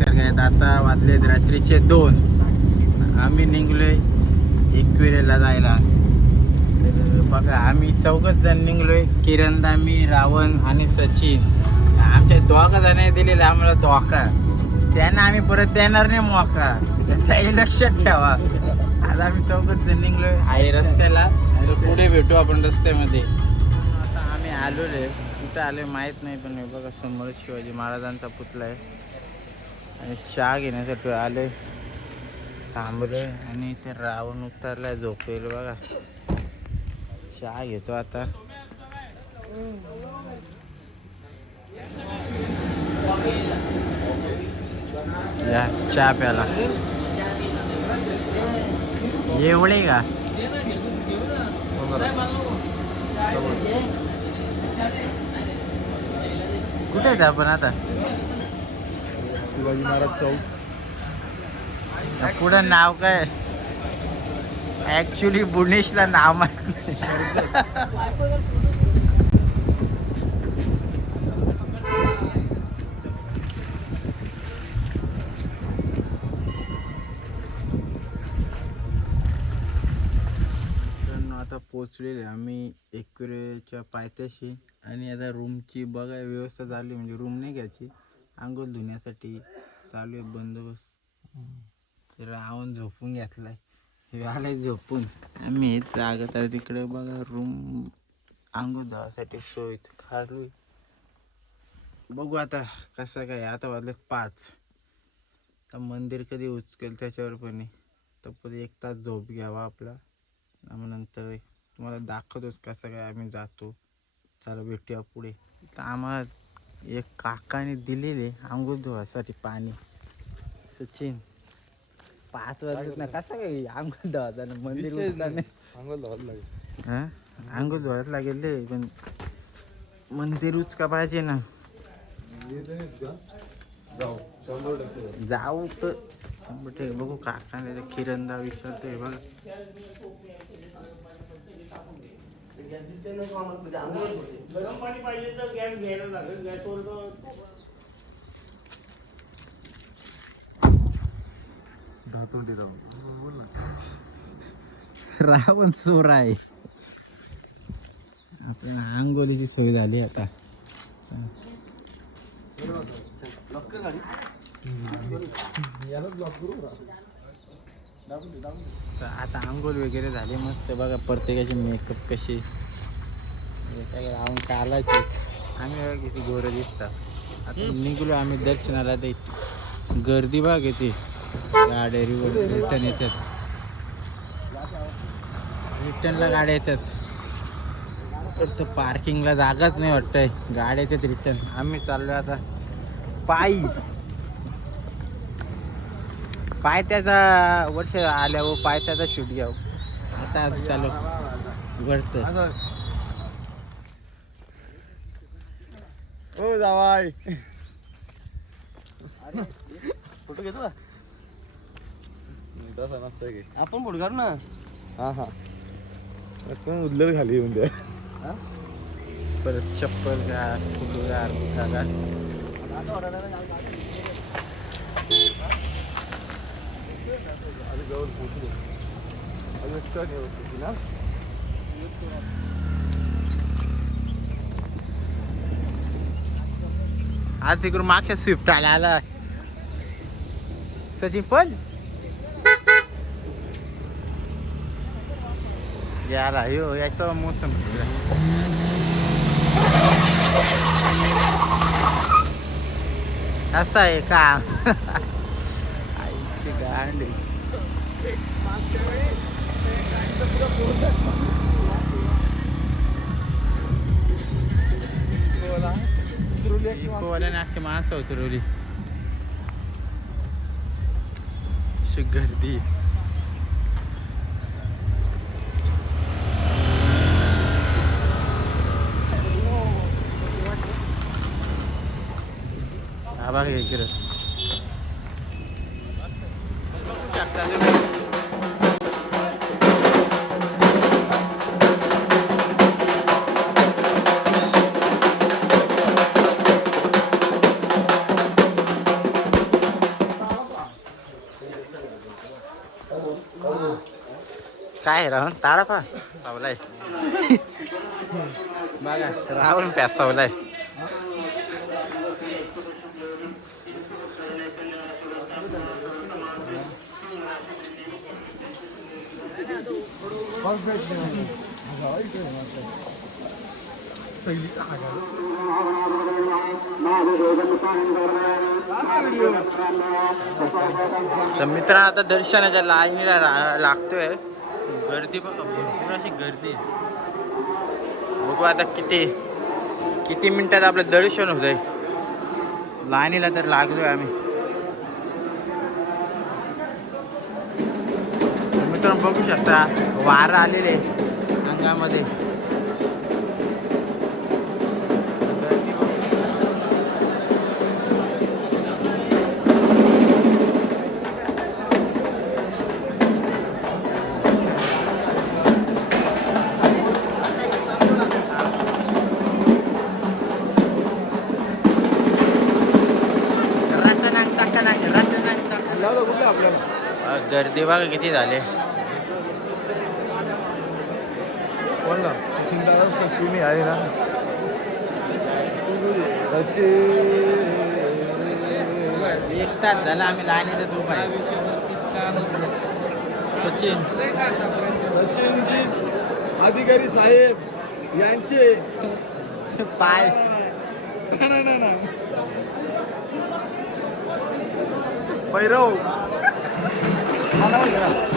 नमस्कार काय आता वाजलेत रात्रीचे दोन. आम्ही निघलोय एकविरेला जायला. तर बघा आम्ही चौघच जण निघलोय. किरण दामी रावण आणि सचिन. आमच्या दोघा जणांनी दिलेला आम्हाला द्वाका त्यांना आम्ही परत देणार नाही मोका. त्याही लक्षात ठेवा. आज आम्ही चौघच जण निघलोय. आहे रस्त्याला. तर पुढे भेटू आपण रस्त्यामध्ये. आता आम्ही आलोय. कुठं आलोय माहीत नाही पण हे बघा समोर शिवाजी महाराजांचा पुतला आहे. आणि चहा घेण्यासाठी आले थांबले आणि ते रावण उतरलाय झोपेल बघा. चहा घेतो आता. या चहा प्याला. एवढे का? कुठे आहेत आपण आता? शिवाजी महाराज चौक. पुढं नाव काय? ऍक्च्युली बुनेशला नाव माहीत आता पोचलेले आम्ही एकविरेच्या पायथ्याशी. आणि आता रूमची बघा व्यवस्था झाली म्हणजे रूम नाही घ्यायची. आंघोळ धुण्यासाठी चालू आहे बंदोबस्त. तर रावण झोपून घेतलाय. हे आलाय झोपून. आम्ही जागा जागत आहे तिकडे बघा रूम आंघोळ धुवासाठी सोय खालू बघू आता कसं काय आता वाजले पाच. तर मंदिर कधी उचकेल त्याच्यावर पण तर पुढे एक तास झोप घ्यावा आपला. मग नंतर तुम्हाला दाखवतोच कसं काय आम्ही जातो. चला भेटूया पुढे. तर आम्हाला एक काकाने दिलेले आंघोळ धुवासाठी पाणी. सचिन पाच वाजत ना कसं काय आंघोळ धुवायचा ना मंदिर. अंघोळ धुवायला लागेल. हा? आंघोळ धुवायच लागेल रे पण मंदिर उचका पाहिजे ना. जाऊ तर. शंभर टक्के. बघू काकाने किरणदा विचारतोय बघा. धातुंडी जाऊ. बोल ना. रावण चोर आहे. आपण आंघोलीची सोय झाली आता. यालाच ब्लॉक करू का? तर आता आंघोळ वगैरे झाली मस्त. बघा प्रत्येकाची मेकअप कशी. काय राहून कालायचे आम्ही बघा किती गोरं दिसतात. आता निघलो आम्ही दर्शनाला ते गर्दी बघ येते गाड्या रिटर्न येतात. रिटर्नला गाड्या येतात. तर पार्किंगला जागाच नाही वाटतंय. गाड्या येतात रिटर्न आम्ही चाललोय आता. पायी. पाय त्याचा वर्ष आल्यावर पाय त्याचा शूट घ्याव. आता चालू. घडतं. हो जावाय फोटो घेतो तसा नसतं की. आपण फोटो काढू ना. हा हा. कोण उल्लर खाली येऊन द्या. परत चप्पल घ्या फुटू घ्या. आधी जवळ पोहोचले. अजून होती. ना? आज तिकडून मागच्या स्विफ्ट आला आला सचिन पण? याला हो याचा मोसम. असं आहे का? आईची गांडी इकोवाल्याने अख्खी माणसं उतरवली अशी गर्दी. हा बघा काय राहुल तारा पा सावलाय. बघा राहुल प्यास सावलाय. तर मित्रांनो आता दर्शनाच्या लाईनीला लागतोय. गर्दी बघा भरपूर अशी गर्दी आहे. बघू आता किती किती मिनिटात आपलं दर्शन होत आहे लाईनीला तर लागलोय आम्ही. तर मित्रांनो बघू शकता वारा आलेले अंगामध्ये. अ, गर्दी बघा किती झाले? कोण ना तुम्ही आहे ना एक तास झाला आम्ही लाईनीतच उभा आहे. सचिन. सचिनजी अधिकारी साहेब यांचे पाय. भैरव. Bana gel.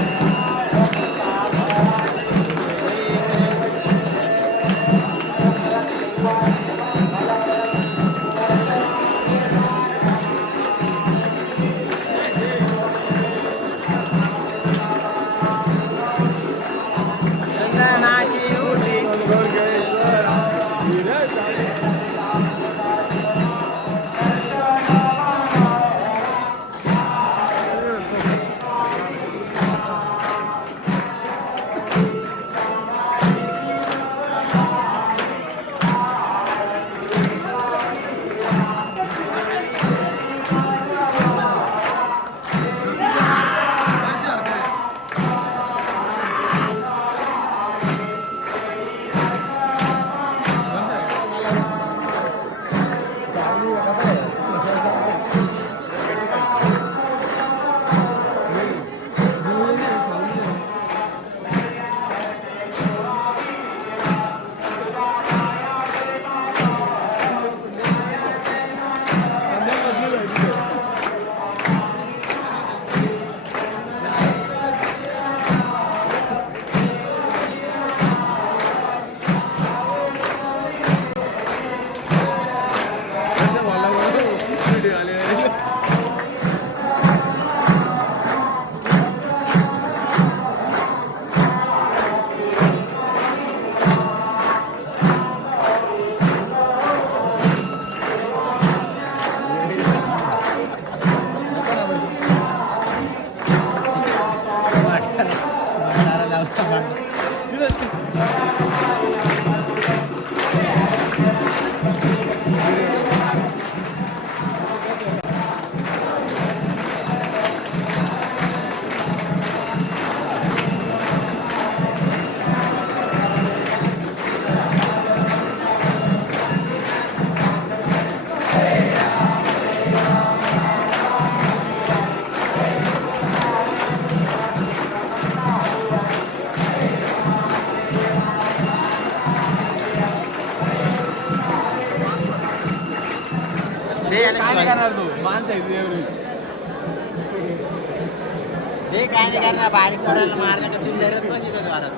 हे काय नाही करणार बारीक मारलं का तुम्ही लढत पण तिथं जोरात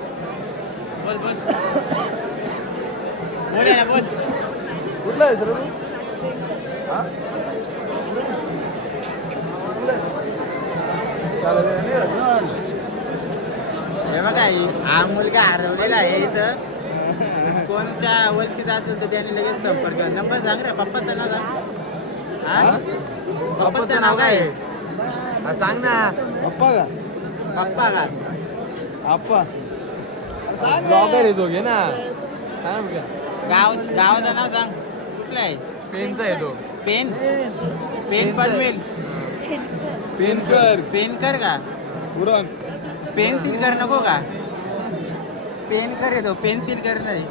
बोल बोल. बोल आहे ना बोल. कुठला आहे सर हा? हे बघा ही- मुलगा हरवलेला आहे इथं. कोणत्या ओळखीचा असेल तर त्याने लगेच संपर्क नंबर सांग रे पप्पाचं नाव सांग. हा? पप्पाचं नाव काय सांग ना. पप्पा का पप्पा का आप्पा ब्लॉगर आहे तो घे ना सांग का गाव गावाचं नाव सांग कुठलं आहे पेनचा आहे तो पेन पेन बनवेल पेनकर पेन कर का पुरण पेन्सिल कर नको का पेन करे तो पेन्सिल कर नाही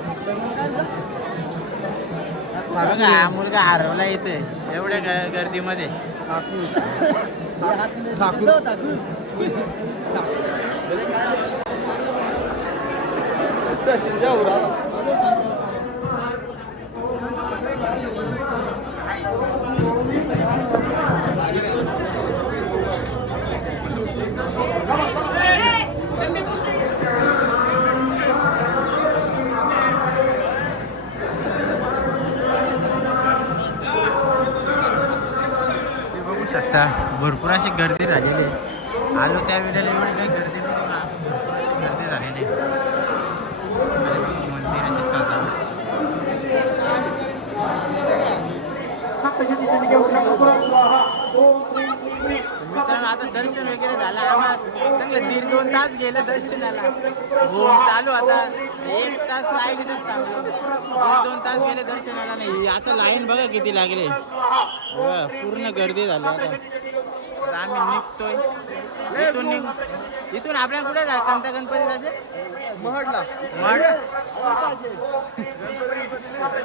बघा हा मुलगा हरवला इथे एवढ्या ग- गर्दीमध्ये जाऊ राहिला. ते बघू शकता भरपूर अशी गर्दी झालेली आहे. आलो त्या वेळेला एवढी काही गर्दी नव्हती ना गर्दी झालेली आहे. मंदिराची सजावट. मित्रांनो आता दर्शन वगैरे झालं. आम्हाला चांगलं दीड दोन तास गेले दर्शनाला. हो चालू आता. एक तास लाईन थांबलो दीड दोन तास गेले दर्शनाला नाही. आता लाईन बघा किती लागले. पूर्ण गर्दी झाली आता. आता आम्ही निघतोय. इथून निघ इथून आपल्याला कुठे जा कंता गणपती जायचे? महडला मड.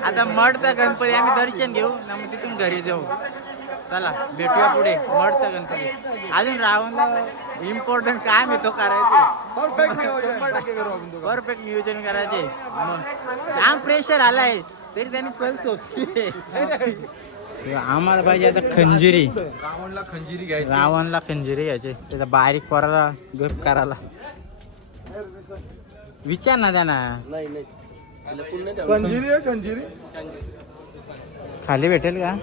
आता मडचा गणपती आम्ही दर्शन घेऊ ना मग तिथून घरी जाऊ. चला भेटूया पुढे मडचा गणपती. अजून रावणला इम्पॉर्टंट काम आहे तो करायचे? परफेक्ट नियोजन. करायचे. मग. जाम प्रेशर आलाय तरी त्यांनी सोचली आम्हाला पाहिजे आता खंजिरी. रावणला खंजिरी घ्यायची. रावणला खंजिरी घ्यायचे. त्याचा बारीक पोराला गप करायला. विचार ना त्यांना. नाही नाही. खंजिरी आहे खंजिरी. खाली भेटेल का?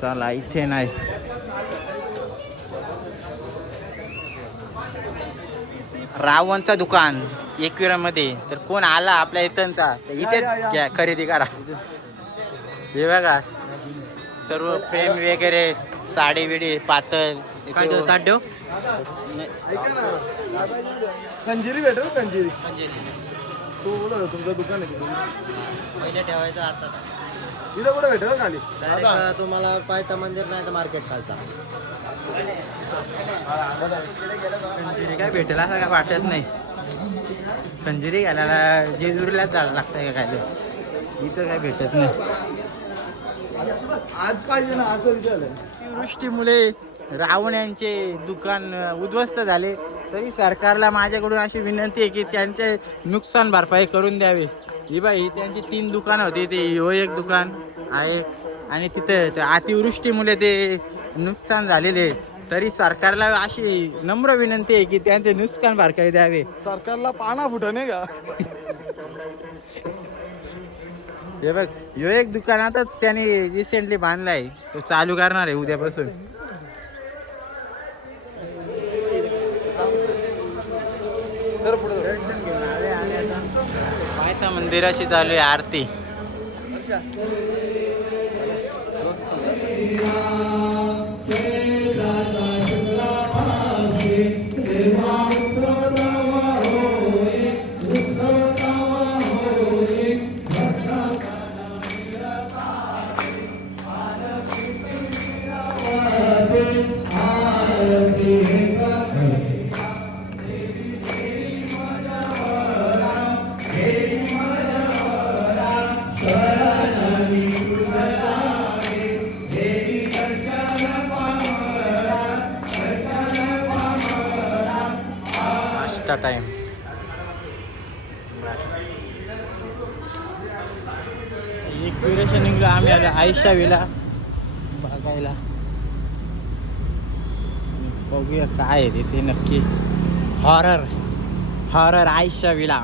चला इथे नाही. रावणचं दुकान एकविरा मध्ये तर कोण आला आपल्या इथंचा तर इथेच खरेदी करा. हे बघा. सर्व फ्रेम वगैरे साडी बिडी पातळ काय देऊ ताट देऊ? भेटेल खंजिरी? तू बोला तुमचं दुकान आहे तिथे. पहिले ठेवायचं आता. इथं कुठे भेटेल खाली? डायरेक्ट तुम्हाला पायथा मंदिर नाही तर मार्केट खालचा. खंजिरी काय भेटेल असं काय वाटत नाही. खंजिरी घालायला जेजुरीलाच जायला लागतंय का काय. इथं काय भेटत नाही. आज पाहिजे ना असं विचारलंय वृष्टीमुळे रावण यांचे दुकान उद्ध्वस्त झाले. तरी सरकारला माझ्याकडून अशी विनंती आहे की त्यांचे नुकसान भरपाई करून द्यावी. ही बाई त्यांची तीन दुकानं होती ते ह्यो एक दुकान आहे. आणि तिथं ते अतिवृष्टीमुळे ते नुकसान झालेले. तरी सरकारला अशी नम्र विनंती आहे की त्यांचे नुकसान भरपाई द्यावे. सरकारला पाना फुटं नाही का? हे बघ ह्यो एक दुकानातच त्याने रिसेंटली बांधलाय. तो चालू करणार आहे उद्यापासून. पायथा मंदिराची चालू आहे आरती. नाश्ता टाइम एक निघलो आम्ही आलो आयशा विला. बघायला. बघूया काय आहे तिथे नक्की. Horror horror Ayesha villa.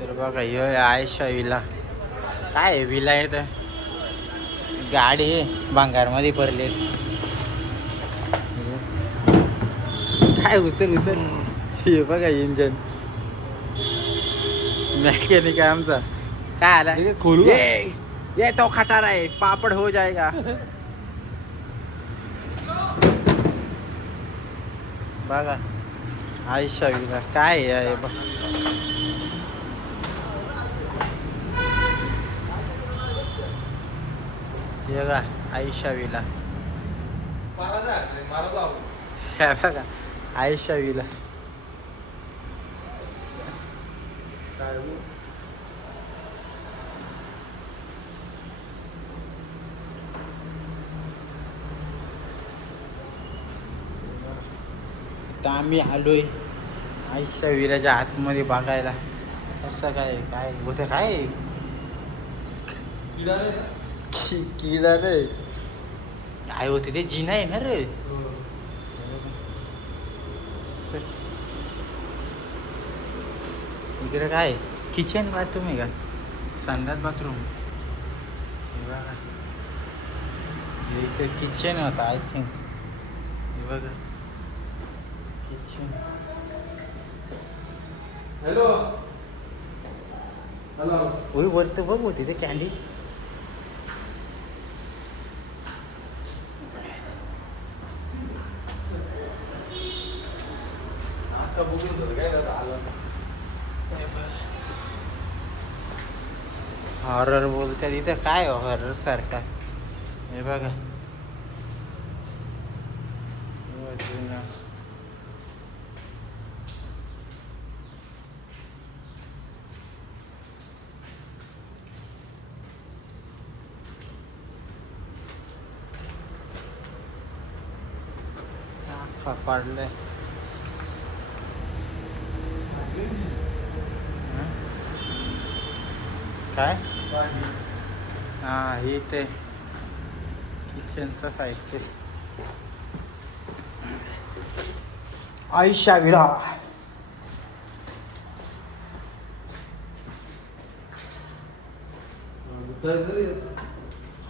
तर बघा ह्यो आहे आयशा विला. काय आहे विला आहे तर गाडी आहे भंगारमध्ये भरले काय उचल उचल हे बघा इंजन मॅकॅनिक आहे आमचा काय आला हे खोलू? ये ये तो खटारा आहे पापड हो जाएगा बघा आयुष्या विला काय आहे बघ हे आयुष्या विला बघा आयुष्या विला आता आम्ही आलोय आयुष्या विराच्या आतमध्ये बघायला. कसं काय काय होतं काय? किडा रे. काय होते ते जिना आहे ना रे चल. इकडे काय? किचन बाथरूम आहे का? संडास बाथरूम हे बघा. इकडे किचन होता आय थिंक हे बघा. किचन हॅलो हॅलो ओय वरतं बघ होती ते कॅन्डी आता बुकिंग होतं काय आता आलं हॉरर बोलतात इथं काय हॉरर सारखा? हे बघा. हे पाडलंय. काय? हा हे ते किचनचं साहित्य. आयुष्या विरा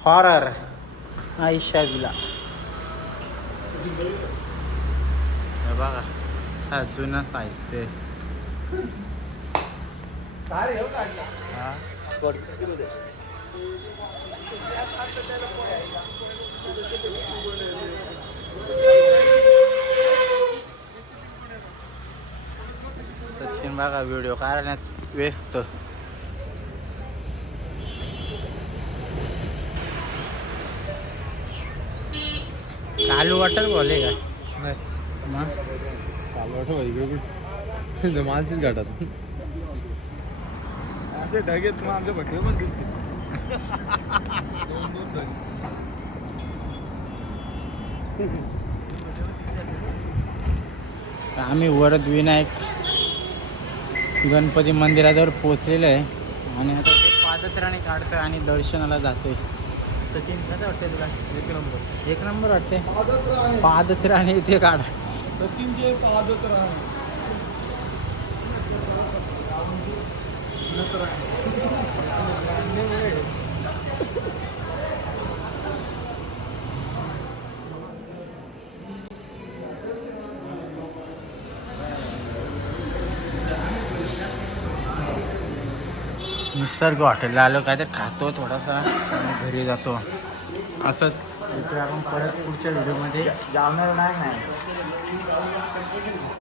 हॉरर आयुष्या विला हे बघा हा जुनं साहित्य काय हा सचिन बघा व्हिडिओ काढण्यात व्यस्त. कालू वाटर बोले का? मग? इकडे मानसीच घाटात. असे ढगेत मग आमच्या भट्टीवर पण दिसतील. आम्ही वरद विनायक गणपती मंदिराजवळ पोचलेलो आहे. आणि आता ते पादत्राणे काढतोय आणि दर्शनाला जातोय. सचिन कसं वाटतंय तुला? एक नंबर. एक नंबर वाटते पादत्राणे इथे काढा. सचिनचे पादत निसर्ग हॉटेलला आलो काय तर खातो थोडासा. आणि घरी जातो. असंच इथे आपण परत पुढच्या व्हिडिओमध्ये. जाणार नाही.